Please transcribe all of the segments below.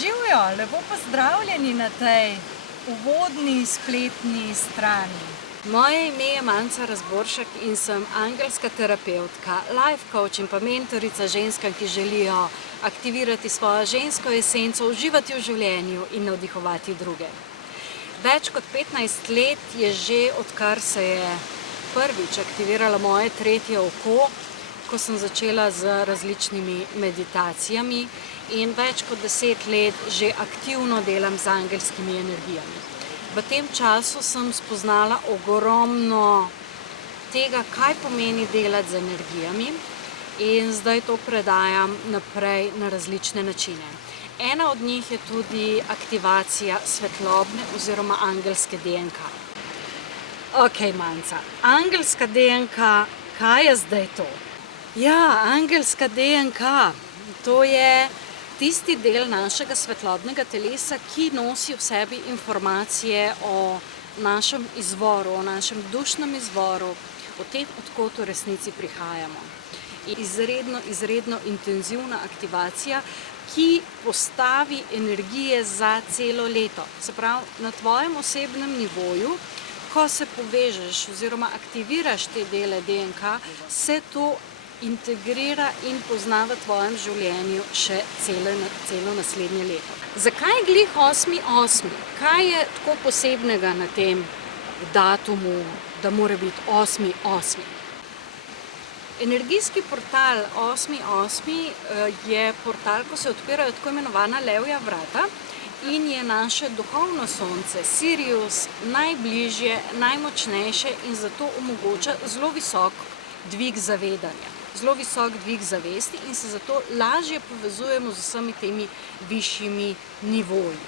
Živijo, lepo pozdravljeni na tej uvodni spletni strani. Moje ime je Manca Razboršek in sem angelska terapevtka, life coach in pa mentorica ženskam, ki želijo aktivirati svojo žensko esenco, uživati v življenju in navdihovati druge. Več kot 15 let je že, odkar se je prvič aktiviralo moje tretje oko, ko sem začela z različnimi meditacijami in več kot 10 let že aktivno delam z angelskimi energijami. V tem času sem spoznala ogromno tega, kaj pomeni delati z energijami, in zdaj to predajam naprej na različne načine. Ena od njih je tudi aktivacija svetlobne oziroma angelske DNK. Ok, Manca, angelska DNK, kaj je zdaj to? Ja, angelska DNK, to je tisti del našega svetlobnega telesa, ki nosi v sebi informacije o našem izvoru, o našem dušnem izvoru, o tem, odkot v resnici prihajamo. Izredno intenzivna aktivacija, ki postavi energije za celo leto. Se pravi, na tvojem osebnem nivoju, ko se povežeš oziroma aktiviraš te dele DNK, se to integrira in pozna v tvojem življenju še celo naslednje leto. Zakaj glih 8.8.? Kaj je tako posebnega na tem datumu, da mora biti 8.8.? Energijski portal 8.8. Je portal, ko se odpirajo tako imenovana levja vrata in je naše duhovno sonce, Sirius, najbližje, najmočnejše in zato omogoča zelo visok dvig zavedanja. Zelo visok dvig zavesti in se zato lažje povezujemo z vsemi temi višjimi nivoji.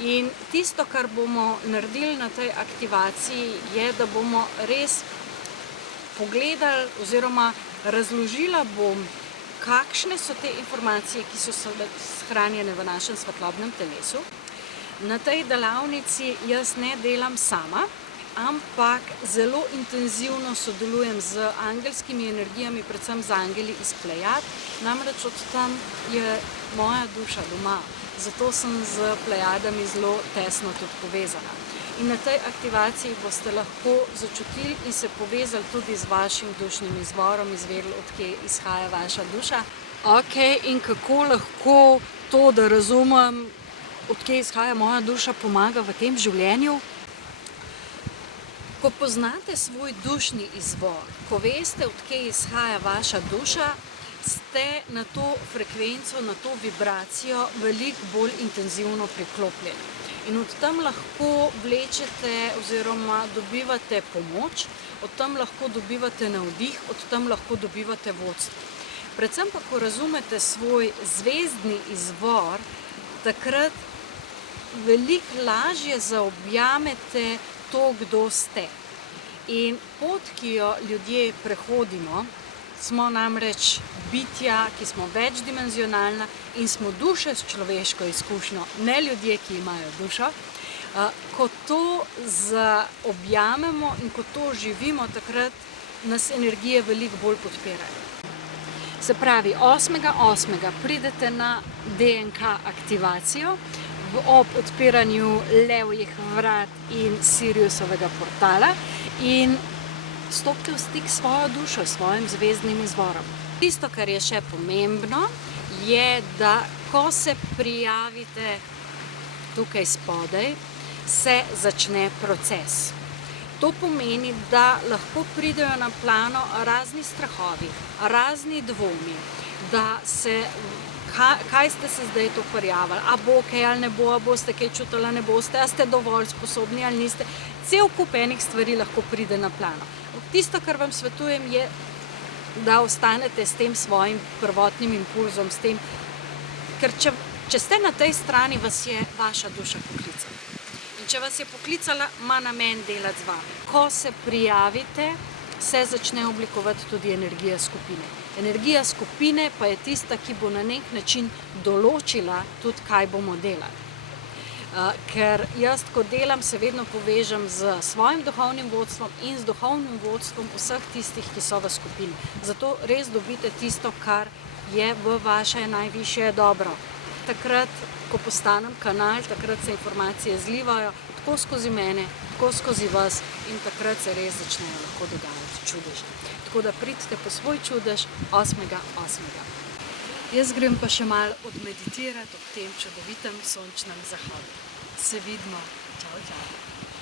In tisto, kar bomo naredili na tej aktivaciji, je, da bomo res pogledali oziroma razložila bom, kakšne so te informacije, ki so shranjene v našem svetlobnem telesu. Na tej delavnici jaz ne delam sama, ampak zelo intenzivno sodelujem z angelskimi energijami, predvsem z angeli iz Plejad, namreč od tam je moja duša doma, zato sem z Plejadami zelo tesno tudi povezana. In na tej aktivaciji boste lahko začutili in se povezali tudi z vašim dušnim izvorom, izvedeli, odkje izhaja vaša duša. Ok, in kako lahko to, da razumem, odkje izhaja moja duša, pomaga v tem življenju? Ko poznate svoj dušni izvor, ko veste, odkje izhaja vaša duša, ste na to frekvenco, na to vibracijo veliko bolj intenzivno priklopljeni. In od tam lahko vlečete oziroma dobivate pomoč, od tam lahko dobivate navdih, od tam lahko dobivate vodstvo. Predvsem pa, ko razumete svoj zvezdni izvor, takrat veliko lažje zaobjamete to, kdo ste. In pot, ki jo ljudje prehodimo, smo namreč bitja, ki smo večdimenzionalna in smo duše s človeško izkušnjo, ne ljudje, ki imajo dušo. Ko to zaobjamemo in ko to živimo, takrat nas energije veliko bolj podpirajo. Se pravi, 8.8. pridete na DNK aktivacijo, ob odpiranju levjih vrat in Siriusovega portala in stopite v stik s svojo dušo, s svojim zvezdnim izvorom. Tisto, kar je še pomembno, je, da ko se prijavite tukaj spodaj, se začne proces. To pomeni, da lahko pridejo na plano razni strahovi, razni dvomi, da se kaj ste se zdaj to prijavili, a bo kaj ali ne bo, a boste kaj čutili, a ne boste, a ste dovolj sposobni ali niste. Cel kup enih stvari lahko pride na plano. Tisto, kar vam svetujem, je, da ostanete s tem svojim prvotnim impulzom, s tem, ker če ste na tej strani, vas je vaša duša poklicala. In če vas je poklicala, ima namen delati z vami. Ko se prijavite, se začne oblikovati tudi energija skupine. Energija skupine pa je tista, ki bo na nek način določila tudi, kaj bomo delali. Ker jaz, ko delam, se vedno povežem z svojim duhovnim vodstvom in z duhovnim vodstvom vseh tistih, ki so v skupini. Zato res dobite tisto, kar je v vaše najvišje dobro. takrat, ko postanem kanal, takrat se informacije zlivajo, tako skozi mene, tako skozi vas in takrat se res začnejo lahko dogajati čudeži. Tako da pridite po svoj čudež 8.8. Jaz grem pa še malo odmeditirati ob tem čudovitem sončnem zahodu. Se vidimo. Čau, čau.